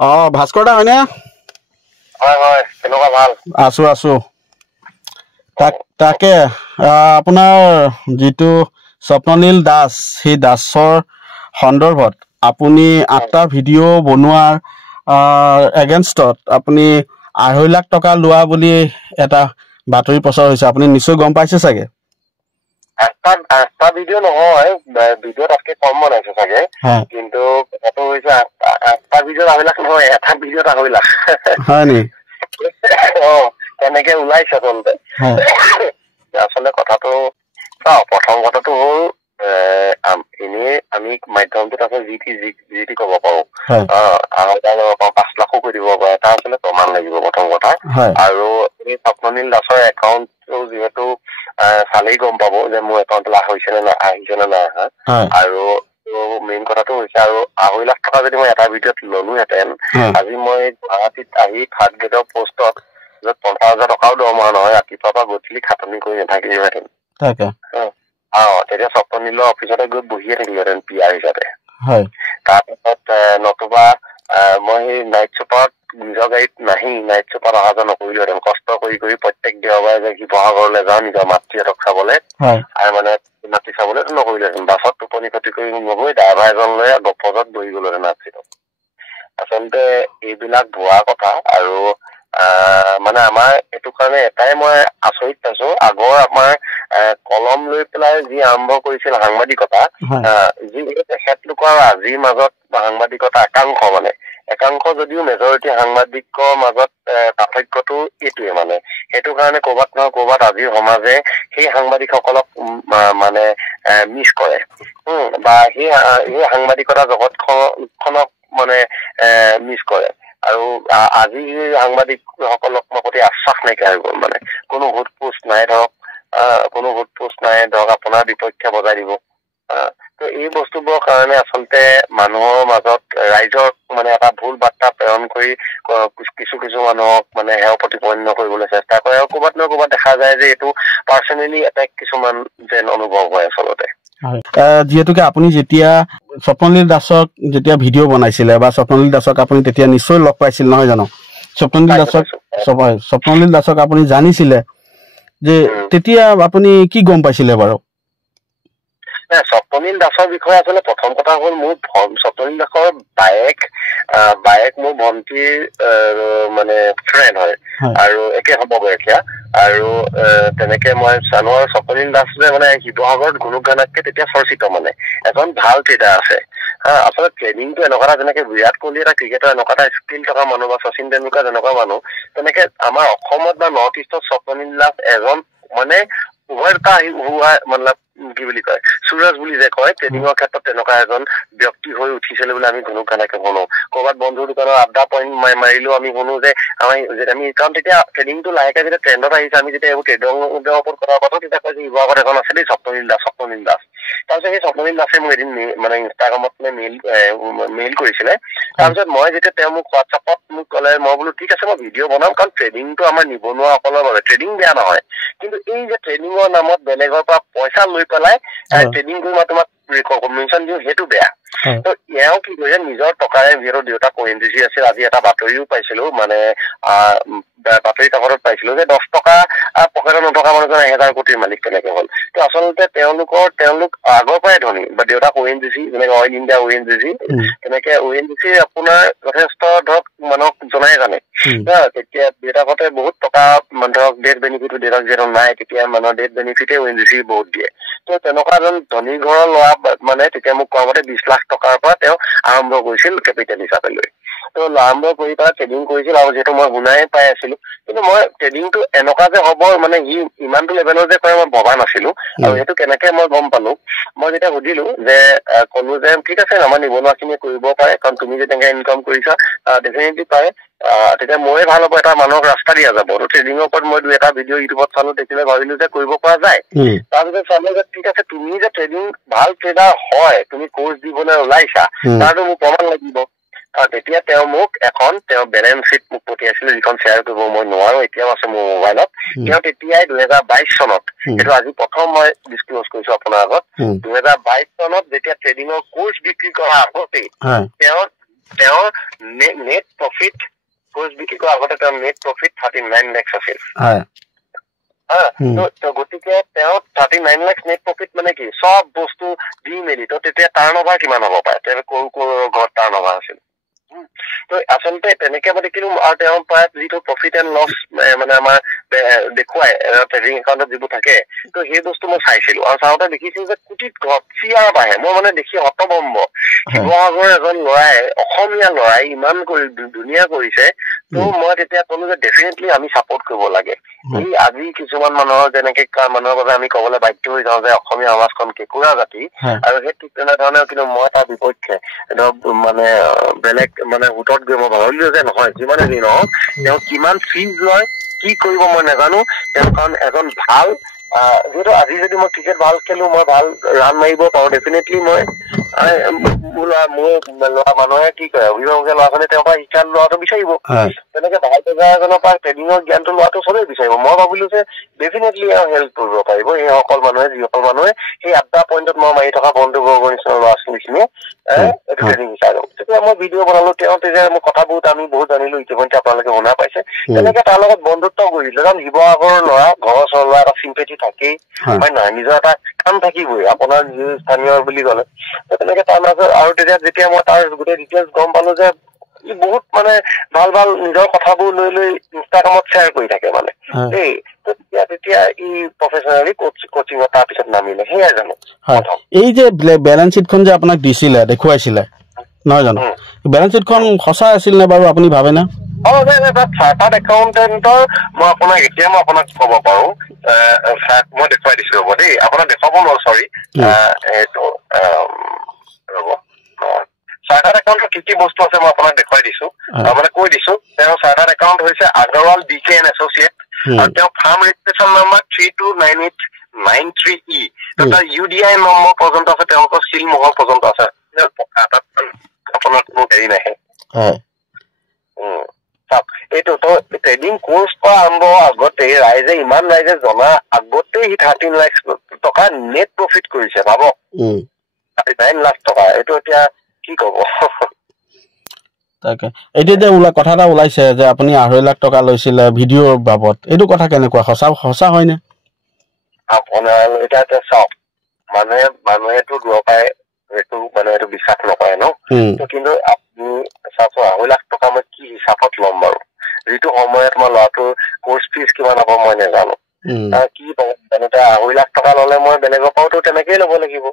ভাস্কৰ দা হয়নে? হয় হয়, কেনেকুৱা ভাল? আছো তাকে আপোনাৰ যিটো স্বপ্ননীল দাস সেই দাসৰ সন্দৰ্ভত আপুনি 8টা ভিডিঅ' বনোৱাৰ এগেইনষ্টত আপুনি 2.5 লাখ টকা লোৱা বুলি এটা বাতৰি প্ৰচাৰ হৈছে। আপুনি নিশ্চয় গম পাইছে চাগে? আঠটা ভিডিঅ' নহয়, ভিডিঅ' তাতকে কম বনাইছে চাগে, কিন্তু কথাটো হৈছে 8টা ভিডিঅ'ত 2.5 লাখ নহয়, এটা ভিডিঅ'ত 2.5 লাখ। হয় নি? তেনেকে ওলাইছে আচলতে। আচলতে কথাটো প্ৰথম কথাটো হ'ল এনেই আমি মাধ্যমটোত আছে যি টি ক'ব পাৰো, 5 লাখো কৰি দিব পাৰে, তাৰ আচলতে প্ৰমাণ লাগিব প্ৰথম কথা। আৰু এই স্বপ্ননীল দাসৰ একাউণ্টটো যিহেতু চালেই গম পাব যে মোৰ একাউণ্টলৈ আহিছে নে নাই অহা। আৰু মেইন কথাটো হৈছে, আৰু 2.5 লাখ টকা যদি মই এটা ভিডিঅ'ত ললোহেঁতেন, আজি মই গুৱাহাটীত আহি থাৰ্ড গ্ৰেডৰ পোষ্টত 50,000 টকাও দৰমহা নহয়, ৰাতিপুৱাৰ পৰা গধূলি খাটনি কৰি নাথাকিলোহেঁতেন। তেতিয়া স্বপ্ননীলৰ অফিচতে গৈ বহিয়ে থাকিলোহেঁতেন PR হিচাপে। তাৰপিছত নতুবা মই সেই নাইট চুপাৰত নিজৰ গাড়ীত নাহি নাইট চুপাৰত অহা যোৱা নকৰিলোহেঁতেন। কষ্ট কৰি প্ৰত্যেক দেওবাৰে যে শিৱসাগৰলৈ যাওঁ নিজৰ মাতৃহঁতক চাবলৈ, আৰু মানে মাতৃ চাবলৈতো নকৰিলোহেঁতেন। বাছত টোপনি ক্ষতি কৰি নগৈ ড্ৰাইভাৰ এজন লৈ গপজত বহি গলোহেঁতেন নাচিত। আচলতে এইবিলাক ভুৱা কথা। আৰু মানে আমাৰ এইটো কাৰণে এটাই মই আচৰিত পাইছো, আগৰ আমাৰ কলম লৈ পেলাই যি আৰম্ভ কৰিছিল সাংবাদিকতা, যি তেখেতলোকৰ আজিৰ মাজত সাংবাদিকতা একাংশ যদিও মেজৰিটি সাংবাদিকৰ মাজত পাৰ্থক্যটো এইটোৱে। মানে সেইটো কাৰণে কৰবাত নহয় কৰবাত আজিৰ সমাজে সেই সাংবাদিকসকলক মানে মিছ কৰে, বা সেই সাংবাদিকতা জগতখনক মানে মিছ কৰে। আৰু আজি সাংবাদিক সকলক প্ৰতি আশ্বাস নাইকিয়া হৈ গ'ল। মানে কোনো সোধ পোছ নাই ধৰক, আপোনাৰ বিপক্ষে বজাই দিব। তো এই বস্তুবোৰৰ কাৰণে আচলতে মানুহৰ মাজত ৰাইজক মানে এটা ভুল বাৰ্তা প্ৰেৰণ কৰি কিছু মানুহক মানে হেয় প্ৰতিপন্ন কৰিবলৈ চেষ্টা কৰে, আৰু ক'ৰবাত নহয় ক'ৰবাত দেখা যায় যে এইটো পাৰ্চনেলি এটেক কিছুমান যেন অনুভৱ হয় আচলতে। যিহেতুকে আপুনি যেতিয়া স্বপ্ননীল দাসক যেতিয়া ভিডিঅ' বনাইছিলে, বা স্বপ্ননীল দাসক আপুনি তেতিয়া নিশ্চয় লগ পাইছিল নহয় জানো? স্বপ্ননীল দাসক আপুনি জানিছিলে যে, তেতিয়া আপুনি কি গম পাইছিলে বাৰু? স্বপ্ননীল দাসৰ বিষয়ে আচলতে প্ৰথম কথা হ'ল, মোৰ স্বপ্ননীল দাসৰ বায়েক মোৰ ভন্টিৰ মানে ফ্ৰেণ্ড হয়, আৰু একে সমবয়সীয়া। আৰু তেনেকে মই জানো, আৰু স্বপ্ননীল দাস যে মানে শিৱসাগৰত গুণগানতকে তেতিয়া চৰ্চিত, মানে এজন ভাল ট্ৰেডাৰ আছে। আচলতে ট্ৰেডিংটো এনেকুৱা এটা, যেনেকে বিৰাট কোহলি এটা ক্ৰিকেটৰ এনেকুৱা এটা স্কিল থকা মানুহ, বা শচীন তেণ্ডুলকাৰ যেনেকুৱা মানুহ, তেনেকে আমাৰ অসমত বা নৰ্থ ইষ্টত স্বপ্ননীল দাস এজন মানে উভয়তা মানে কি বুলি কয়, সুৰজ বুলি যে কয়, ট্ৰেডিঙৰ ক্ষেত্ৰত তেনেকুৱা এজন ব্যক্তি হৈ উঠিছিলে বুলি আমি ঘুনুকানাকে শুনো। কৰবাত বন্ধুৰ দোকানৰ আড্ডা পইণ্ট মাৰিলেও আমি শুনো যে কাৰণ তেতিয়া ট্ৰেডিংটো লাহেকে যেতিয়া ট্ৰেণ্ডত আহিছে, আমি যেতিয়া এইবোৰ ট্ৰেডিঙৰ ওপৰত কথা পাতো, তেতিয়া কয় যে শিৱসাগৰত এখন আছে দেই স্বপ্ননীল দাস। তাৰপিছত সেই স্বপ্ননীল দাসে মোক এদিন মানে ইনষ্টাগ্ৰামত মেইল কৰিছিলে। তাৰপিছত মই যেতিয়া তেওঁ মোক হোৱাটছআপত মোক ক'লে, মই বোলো ঠিক আছে, মই ভিডিঅ' বনাম, কাৰণ ট্ৰেডিংটো আমাৰ নিবনুৱাসকলৰ বাবে, ট্ৰেডিং বেয়া নহয়, কিন্তু এই যে ট্ৰেডিঙৰ নামত বেলেগৰ পৰা পইচা লৈ পেলাই ট্ৰেডিং কৰি মই তোমাক ৰিকমেণ্ডেশ্যন দিওঁ, সেইটো বেয়া। ত এওঁ কি কৰিছে, নিজৰ টকাৰে, যিহেতু দেউতা ONGC আছিল, আজি এটা বাতৰিও পাইছিলো, মানে বাতৰি কাকতত পাইছিলো যে 10 টকা পকেটত নথকা মানুহজন 1000 কোটিৰ মালিক কেনেকে হ'ল। ত আচলতে তেওঁলোক আগৰ পৰাই ধনী, বা দেউতাক ONGC, যেনেকে অইল ইণ্ডিয়া ONGC, তেনেকে ONGC আপোনাৰ যথেষ্ট ধৰক মানুহক জনাই জানে। তেতিয়া দেউতাকতে বহুত টকা ধৰক ডেথ বেনিফিটো দেউতাক যিহেতু নাই, তেতিয়া মানুহৰ ডেথ বেনিফিটে ONGC বহুত দিয়ে। ত তেনেকুৱা এজন ধনী ঘৰৰ ল'ৰা, মানে তেতিয়া মোক কোৱা মতে 20 লাখ টকাৰ পৰা তেওঁ আৰম্ভ কৰিছিল কেপিটেল হিচাপে লৈ। ত আৰম্ভ কৰি পেলাই ট্ৰেডিং কৰিছিল, আৰু যিহেতু মই শুনাই পাই আছিলো, কিন্তু মই ট্ৰেডিংটো এনেকুৱা যে হ'ব, মানে সি ইমানটো লেভেলৰ যে কৰে মই ভবা নাছিলো। আৰু সেইটো কেনেকে মই গম পালো, মই যেতিয়া সুধিলো যে, ক'লো যে ঠিক আছে, আমাৰ নিবনুৱা খিনিয়ে কৰিব পাৰে, কাৰণ তুমি যে তেনেকে ইনকাম কৰিছা, ডেফিনেটলি পাৰে। তেতিয়া মোৰে ভাল হ'ব, এটা মানুহক ৰাস্তা দিয়া যাব। ট্ৰেডিঙৰ ওপৰত মই 2-এটা ভিডিঅ' ইউটিউবত চালো, দেখিলে ভাবিলো যে কৰিব পৰা যায়। তাৰপিছত চালো যে ঠিক আছে, তুমি যে ট্ৰেডিং ভাল ট্ৰেডাৰ হয়, তুমি কোৰ্চ দিবলৈ ওলাইছা, তাৰতো মোক প্ৰমাণ লাগিব। তেতিয়া তেওঁ মোক তেওঁ বেলেঞ্চ শ্বিট মোক পঠিয়াইছিলে, যিখন শ্বেয়াৰ কৰিব মই নোৱাৰো, এতিয়াও আছে মোৰ মোবাইলত। তেওঁ তেতিয়াই 2022 চনত, সেইটো আজি প্ৰথম মই ডিছক্ল'জ কৰিছো আপোনাৰ আগত, 2022 চনত যেতিয়া ট্ৰেডিঙৰ কোৰ্চ বিক্ৰী কৰা আগতেই তেওঁ নেট প্ৰফিট কোৰ্চ বিক্ৰী কৰাৰ আগতে তেওঁৰ নেট প্ৰফিট 39 লাখ আছিল গতিকে তেওঁ 39 লাখ নেট প্ৰফিট মানে কি চব বস্তু দি মেলি তো তেতিয়া টাৰ্ণ অভাৰ কিমান হ'ব পাৰে তেওঁ ঘৰত টাৰ্ণ অভাৰ আছিল তো আচলতে তেনেকে মই দেখিলো আৰু তেওঁৰ প্ৰায় যিটো প্ৰফিট এণ্ড লছ মানে আমাৰ দেখুৱাই ট্ৰেডিং একাউণ্টত যিবোৰ থাকে তো সেই বস্তু মই চাইছিলো আৰু চাওঁতে দেখিছিলো যে কোটিত ঘৰত চিয়াৰ বাঢ়ে মই মানে দেখি হতভম্ব শিৱসাগৰৰ এজন ল'ৰাই অসমীয়া ল'ৰাই ইমান ধুনীয়া কৰিছে তো মই তেতিয়া ক'লো যে ডেফিনেটলি আমি ছাপোৰ্ট কৰিব লাগে এই আজি কিছুমান মানুহৰ যেনেকে মানুহৰ কথা আমি ক'বলৈ বাধ্য হৈ যাওঁ যে অসমীয়া সমাজখন কেঁকুৰা জাতি আৰু সেই ঠিক তেনেধৰণে কিন্তু মই তাৰ বিপক্ষে মানে বেলেগ মানে ভোটত গৈ মই ভাবিলো যে নহয় যিমানে যি নহওক তেওঁ কিমান ফিজ লয় কি কৰিব মই নাজানো তেওঁ কাৰণ এজন ভাল যিহেতু আজি যদি মই ক্ৰিকেট ভাল খেলো মই ভাল ৰান মাৰিব পাৰো ডেফিনেটলি মই মোৰ মানুহে কি কয় অভিভাৱকে ল'ৰা ছোৱালী তেওঁৰ পৰা শিক্ষা লোৱাটো বিচাৰিব তেনেকে ভাল বজাৰ এজনৰ পৰা ট্ৰেডিঙৰ জ্ঞানটো লোৱাটো চবেই বিচাৰিব মই ভাবিলো যে ডেফিনেটলি হেল্প কৰিব পাৰিব এইসকল মানুহে যিসকল মানুহে সেই আড্ডা পইণ্টত মই মাৰি থকা বন্ধুবৰ্গৰ নিচিনা ল'ৰা ছোৱালীখিনিয়ে ট্ৰেডিং বিচাৰো তেতিয়া মই ভিডিঅ' বনালো তেওঁ তেতিয়া মোৰ কথাবোৰ আমি বহুত জানিলো ইতিমধ্যে আপোনালোকে শুনা পাইছে তেনেকে তাৰ লগত বন্ধুত্ব কৰিলো কাৰণ শিৱসাগৰৰ ল'ৰা ঘৰৰ ওচৰৰ ল'ৰা এটা চিম্পেথি থাকেই হয় নহয় নিজৰ এটা কাম থাকিবই আপোনাৰ স্থানীয় বুলি ক'লে তেনেকে তাৰ মাজত আৰু যেতিয়া মই তাৰ গোটেই ডিটেইলছ গম পালো যে বহুত মানে ভাল ভাল নিজৰ কথাবোৰ লৈ লৈ ইনষ্টাগ্ৰামত শ্বেয়াৰ কৰি থাকে মানে দেই তেতিয়া ই প্ৰফেচনেলি কোচিঙত তাৰ পিছত নামিলে সেয়াই জানো এই যে বেলেঞ্চ শ্বীটখন যে আপোনাক দিছিলে দেখুৱাইছিলে নহয় জানো বেলেঞ্চ শ্বীটখন সঁচা আছিল নে বাৰু আপুনি ভাবে না চাৰ্টাৰ্ড একাউণ্টেণ্টৰ মই আপোনাক ক'ব পাৰো মই দেখুৱাই দিছো ৰ'ব দেই আপোনাক দেখুৱাব নোৱাৰো চৰি এইটো ৰ'ব চাৰ্টাৰ্ড একাউণ্টৰ কি কি বস্তু আছে মই আপোনাক দেখুৱাই দিছো মানে কৈ দিছো তেওঁৰ চাৰ্টাৰ্ড একাউণ্ট হৈছে আগৰৱাল BK & এছ'চিয়েট আৰু তেওঁ ফাৰ্ম ৰেজিষ্ট্ৰেশ্যন নম্বৰ 329893E তাৰ UDI নম্বৰ পৰ্যন্ত আছে তেওঁলোকৰ চিল মোহৰ পৰ্যন্ত আছে আপোনাৰ কোনো হেৰি নাহে এইটো তো ট্ৰেডিং কোৰ্চ কৰা আৰম্ভ আগতে ৰাইজে ইমান ৰাইজে জনা আগতে সি 13 লাখ টকা নেট প্ৰফিট কৰিছে ভাবক 9 লাখ টকা এইটো এতিয়া কি কব তাকে এতিয়া যে কথা এটা ওলাইছে যে আপুনি 2.5 লাখ টকা লৈছিলে ভিডিঅ'ৰ বাবদ এইটো কথা কেনেকুৱা সঁচা হয়নে আপোনাৰ এতিয়া চাওক মানুহেতো দৰকাৰে এইটো মানে এইটো বিশ্বাস নকৰে ন কিন্তু আপুনি চাওক 2.5 লাখ টকা মই কি হিচাপত ল'ম বাৰু যিটো সময়ত মই ল'ৰাটোৰ কোৰ্চ ফিজ কিমান হ'ব মই নাজানো কি তেনেকে 2.5 লাখ টকা ল'লে মই বেলেগৰ পৰাতো তেনেকেই ল'ব লাগিব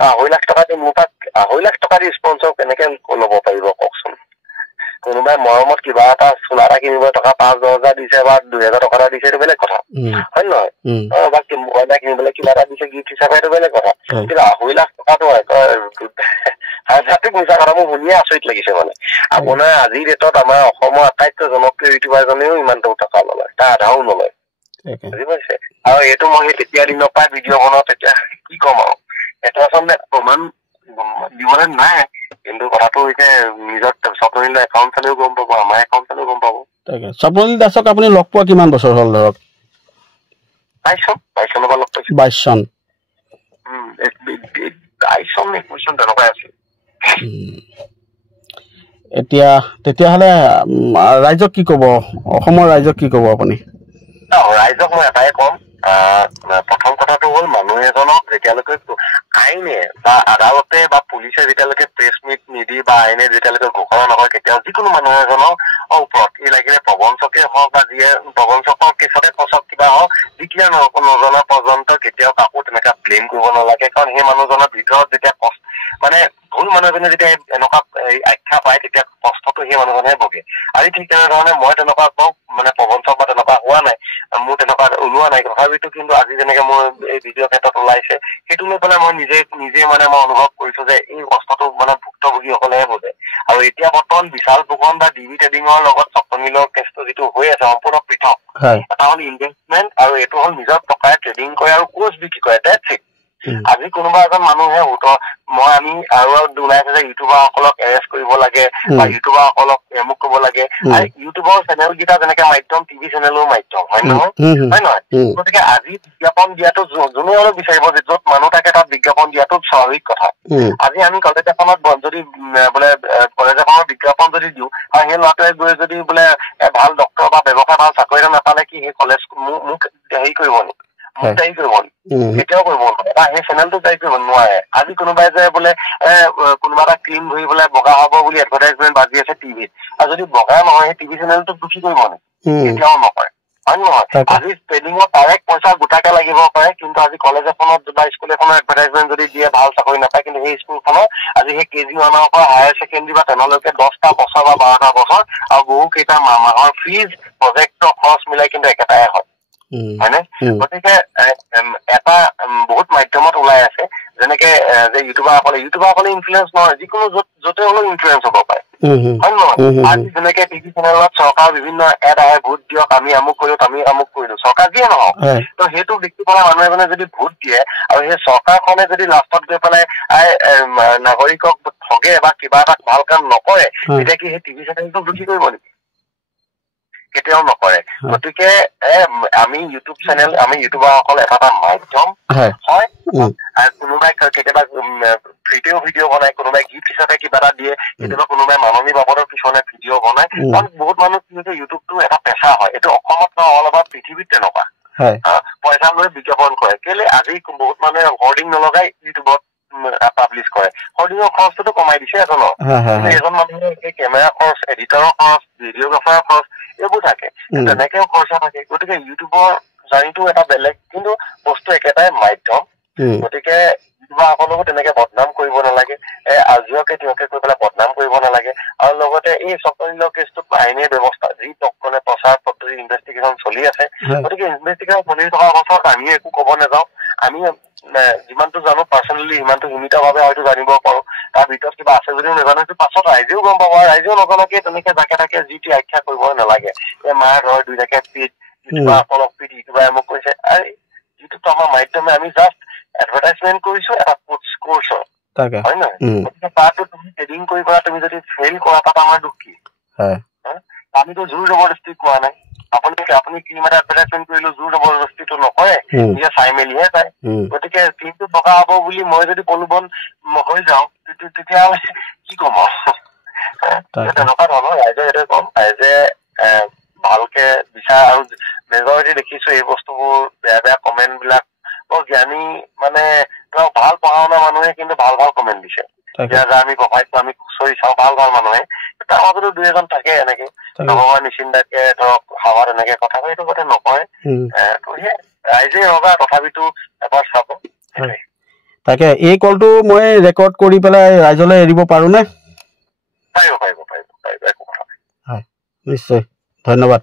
2.5 লাখ টকা দি মোৰ পৰা 2.5 লাখ টকা দি স্পন্সৰ কেনেকে ল'ব পাৰিব কওকচোন কোনোবাই মৰমত কিবা এটা চোলা এটা কিনিব টকা 5-10 দিছে বা 2000 টকা এটা দিছে এইটো বেলেগ কথা হয় নহয় বা মোবাইল এটা কিনিবলৈ কিবা এটা দিছে গিফ্ট হিচাপে এইটো বেলেগ কথা কিন্তু 2.5 লাখ টকাটো হাজাৰটোক মিছা কথা মোৰ শুনিয়ে আচৰিত লাগিছে মানে আপোনাৰ আজিৰ ডেটত আমাৰ অসমৰ আটাইতকৈ জনপ্ৰিয় ইউটিউবাৰজনেও ইমান টকা নলয় তাৰ আধাও নলয় বুজি পাইছে আৰু এইটো মই সেই তেতিয়া দিনৰ পৰা ভিডিঅ' বনাও তেতিয়া কি ক'ম আৰু এইটো আচলতে প্ৰমাণ দিবলৈ নাই কিন্তু কথাটো হৈছে নিজৰ স্বপ্ননীল একাউণ্ট চালেও গম পাব আমাৰ একাউণ্ট চালেও গম পাব তাকে স্বপ্ননীল দাসক আপুনি লগ পোৱা কিমান বছৰ হ'ল ধৰক 22 চনৰ পৰা লগ পাইছো 22 চন 22 চন 21 চন তেনেকুৱাই আছিল এতিয়া তেতিয়াহ'লে ৰাইজক কি ক'ব অসমৰ ৰাইজক কি ক'ব আপুনি ৰাইজক মই এটাই ক'ম প্ৰথম কথাটো হ'ল মানুহ এজনক যেতিয়ালৈকে আইনে বা আদালতে বা পুলিচে যেতিয়ালৈকে প্ৰেছ মিট নিদি বা আইনে যেতিয়ালৈকে ঘোষণা নকৰে কেতিয়াও যিকোনো মানুহ এজনৰ ওপৰত ই লাগিলে প্ৰবঞ্চকে হওক বা যিয়ে প্ৰবঞ্চকৰ কেছতে ফচক কিবা হওক যিকিয়া নজনা পৰ্যন্ত কেতিয়াও কাকো তেনেকে ব্লেম কৰিব নালাগে কাৰণ সেই মানুহজনৰ ভিতৰত যেতিয়া মানে ভুল মানুহজনে যেতিয়া এনেকুৱা আখ্যা পায় তেতিয়া কষ্টটো সেই মানুহজনে ভোগে আজি ঠিক তেনেধৰণে মই তেনেকুৱা কওক মানে প্ৰবঞ্চক বা তেনেকুৱা হোৱা নাই মোৰ তেনেকুৱা ওলোৱা নাই তথাপিতো কিন্তু আজি যেনেকে মোৰ এই ভিডিঅ' ক্ষেত্ৰত ওলাইছে সেইটো লৈ পেলাই মই নিজে মানে মই অনুভৱ কৰিছো যে এই কষ্টটো মানে ভুক্তভোগীসকলেহে বোধে আৰু এতিয়া বৰ্তমান বিশাল ফুকন বা ডিবি ট্ৰেডিঙৰ লগত স্বপ্ননীলৰ কেছটো যিটো হৈ আছে সম্পূৰ্ণ পৃথক এটা হ'ল ইনভেষ্টমেণ্ট আৰু এইটো হ'ল নিজৰ টকাৰে ট্ৰেডিং কৰে আৰু কোৰ্চ বিক্ৰী কৰে ডেটছ ইট আজি কোনোবা এজন মানুহে আমি আৰু ওলাইছে যে ইউটিউবাৰসকলক এৰেষ্ট কৰিব লাগে বা ইউটিউবাৰসকলক এমুক কৰিব লাগে। আৰু ইউটিউবৰ চেনেল কেইটা যেনেকে মাধ্যম, টিভি চেনেলৰ মাধ্যম, হয় নহয়? হয় নহয়? গতিকে আজি বিজ্ঞাপন দিয়াটো যোনে অলপ বিচাৰিব যে য'ত মানুহ থাকে তাত বিজ্ঞাপন দিয়াটো স্বাভাৱিক কথা। আজি আমি কলেজ এখনত যদি বোলে কলেজ এখনৰ বিজ্ঞাপন যদি দিওঁ আৰু সেই ল'ৰাটোৱে গৈ যদি বোলে ভাল ডক্তৰ বা ব্যৱসায় ভাল চাকৰি এটা নাপালে কি সেই কলেজ মোক হেৰি কৰিব নি? মোক দায়ী কৰিব নি? কেতিয়াও কৰিব নোৱাৰে বা সেই চেনেলটো দায়ী কৰিব নোৱাৰে। আজি কোনোবাই যে বোলে কোনোবা এটা ক্ৰীম ধৰি বোলে বগা হ'ব বুলি এডভাৰটাইজমেণ্ট বাজি আছে টিভিত, আৰু যদি বগা নহয় সেই টিভি চেনেলটোক দোষী কৰিব নি? কেতিয়াও নকৰে, হয় নহয়? আজি ট্ৰেডিঙত ডাইৰেক্ট পইচা গোটাকে লাগিব পাৰে, কিন্তু আজি কলেজ এখনত বা স্কুল এখনৰ এডভাৰটাইজমেণ্ট যদি দিয়ে ভাল চাকৰি নাপায়, কিন্তু সেই স্কুলখনৰ আজি সেই KG1 পৰা হায়াৰ ছেকেণ্ডেৰী বা 10লৈকে 10টা বছৰ বা 12টা বছৰ আৰু বহু কেইটা মাহৰ ফিজ প্ৰজেক্টৰ খৰচ মিলাই কিন্তু একেটাই হয়, হয়নে? গতিকে এটা বহুত মাধ্যমত ওলাই আছে যেনেকে যে ইউটিউবাৰসকলে ইনফ্লুৱেঞ্চ নহয়, যিকোনো য'তে হ'লেও ইনফ্লুৱেঞ্চ হ'ব পাৰে, হয় নহয়? আজি যেনেকে টিভি চেনেলত চৰকাৰ বিভিন্ন এড আহে, ভোট দিয়ক, আমি আমুক কৰিলো, চৰকাৰ দিয়ে নহওক, ত' সেইটো দেখি পেলাই মানুহ এজনে যদি ভোট দিয়ে আৰু সেই চৰকাৰখনে যদি লাষ্টত গৈ পেলাই নাগৰিকক ঠগে বা কিবা এটা ভাল কাম নকৰে, তেতিয়া কি সেই টিভি চেনেলটোক দোষী কৰিব নেকি? কেতিয়াও নকৰে। গতিকে আমি ইউটিউবাৰসকল এটা মাধ্যম হয়। কোনোবাই কেতিয়াবা ভিডিঅ' বনাই, কোনোবাই গীত হিচাপে কিবা এটা দিয়ে, কেতিয়াবা কোনোবাই মাননী বাবদৰ পিছনে ভিডিঅ' বনাই। কাৰণ বহুত মানুহ কি হৈছে, ইউটিউবটো এটা পেচা হয়। এইটো অসমত নহয়, অল অভাৰ পৃথিৱীত তেনেকুৱা। পইচা লৈ বিজ্ঞাপন কৰে। কেলে আজি বহুত মানুহে হৰ্ডিং নলগাই ইউটিউবত পাব্লিছ কৰে। হৰ্ডিঙৰ খৰচটোতো কমাই দিছে এজনৰ। এজন মানুহে কেমেৰা খৰচ, এডিটৰৰ খৰচ, ভিডিঅ'গ্ৰাফাৰৰ খৰচ এইবোৰ থাকে, তেনেকেও খৰচা থাকে। গতিকে ইউটিউবৰ জাৰ্নিটো এটা বেলেগ, কিন্তু বস্তু একেটাই মাধ্যম। গতিকে ইউটিউবাৰসকলকো তেনেকে বদনাম কৰিব নালাগে, আজিয়কে তেওঁকে কৈ পেলাই বদনাম কৰিব নালাগে। আৰু লগতে এই স্বপ্নলীল কেছটোত আইনী ব্যৱস্থা যি মানে প্ৰচাৰ পদ্ধতি ইনভেষ্টিগেশ্যন চলি আছে, গতিকে ইনভেষ্টিগেশ্যন চলি থকা অৱস্থাত আমি একো ক'ব নাযাওঁ। আমি যিমানটো জানো পাৰ্চনেলি সিমানটো সীমিতভাৱে হয়তো জানিব পাৰো। তাৰ ভিতৰত কিবা আছে যদিও নাজানো, সেইটো পাছত ৰাইজেও গম পাব। ৰাইজেও নজনাকে তেনেকে যাকে তাকে যি টি আখ্যা কৰিব নালাগে। মাৰ ধৰ দুইটাকে পিঠ, ইউটিউবাৰসকলক পিঠ, ইউটিউবাৰে মোক কৈছে। যিটোতো আমাৰ মাধ্যমে আমি জাষ্ট এডভাৰটাইজমেণ্ট কৰিছো এটা কোৰ্চৰ, হয় নহয়? গতিকে তাতো তুমি ট্ৰেডিং কৰি পেলাই তুমি যদি ফেইল কৰা, তাত আমাৰ দুখ কি? আমিতো জোৰ জবৰদস্তি কোৱা নাই। আপুনি ক্ৰীম এটা এডভাৰটাইজমেণ্ট কৰিলো, জোৰ জবৰদস্তিটো নকৰে, নিজে চাই মেলিহে যায়। গতিকে ক্ৰীমটো বগা হ'ব বুলি মই যদি প্ৰলোভন হৈ যাওঁ, তেতিয়াহ'লে কি কম আৰু? তেনেকুৱা ধৰণৰ ৰাইজে সেইটোৱে কম, ৰাইজে ভালকে বিচাৰ। আৰু মেজৰিটি দেখিছো এই বস্তুবোৰ বেয়া কমেণ্ট বিলাক জ্ঞানী মানে ভাল পঢ়া শুনা মানুহে কিন্তু ভাল কমেণ্ট দিছে। এতিয়া আমি পঢ়াইছো, আমি খুচৰি চাওঁ, ভাল মানুহে। তাৰ মাজতো দুই এজন থাকে এনেকে ভগৱান নিচিন্তাকে ধৰক হাৱাত এনেকে কথা কয়, এইটো কথা নকয়। ৰাইজে হবা তথাপিতো এবাৰ চাব। তাকে এই কলটো মই ৰেকৰ্ড কৰি পেলাই ৰাইজলৈ এৰিব পাৰো নে? পাৰিব, একো কথা নাই। হয়, নিশ্চয়। ধন্যবাদ।